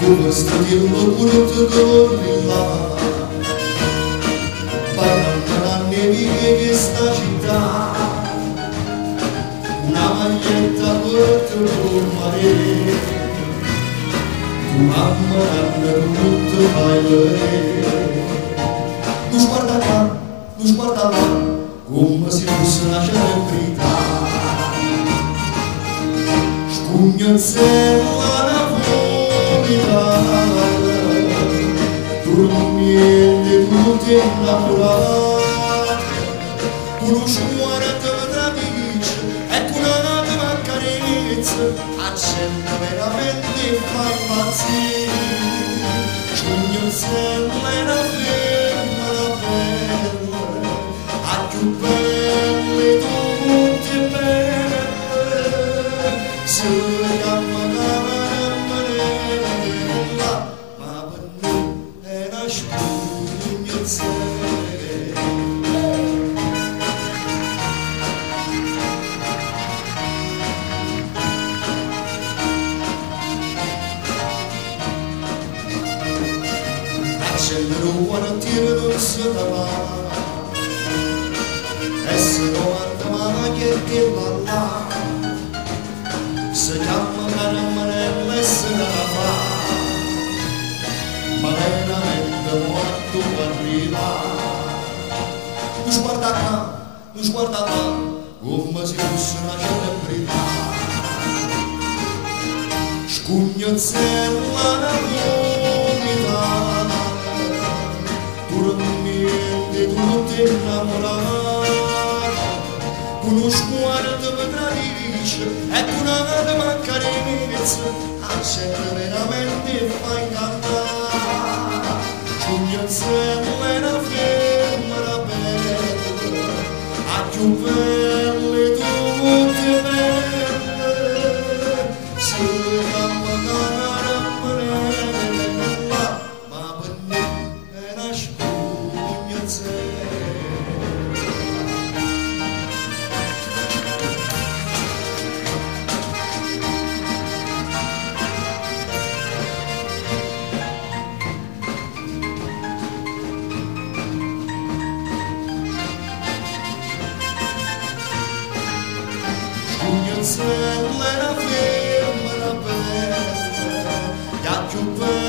come studiando curto colori là. Parlando la neviche che sta città, una maglietta corta col mare, tu mamma hanno tutto bailare. Non guarda qua, non guarda là, come se fosse una celebrità. Scugnanzella la vomita, dormiente tutti innamorati, uno scuola te tradisce e con una tua carezza accende veramente e fa impazzire. Scugnanzella è una femmina bella, a più belle tutte belle, se chiama Camarella, ma per noi è una scugnanzella. Accendere un quartiere non si dava, e se non andava che là, si chiama Caramarella e se la fa, ma veramente quanto arriva. Non guarda qua, non guarda là, come se fosse una celebrità. Scugnanzella la vomita, dormiente tutti innamorati, con uno sguardo mi tradisce e con una tua carezza accende veramente e fa incantare. Scugnanzella è una femmina bella, a più belle tutte belle, si chiama Camarella, ma per noi è una scugnanzella. Scugnanzella è una femmina bella, che ha più bella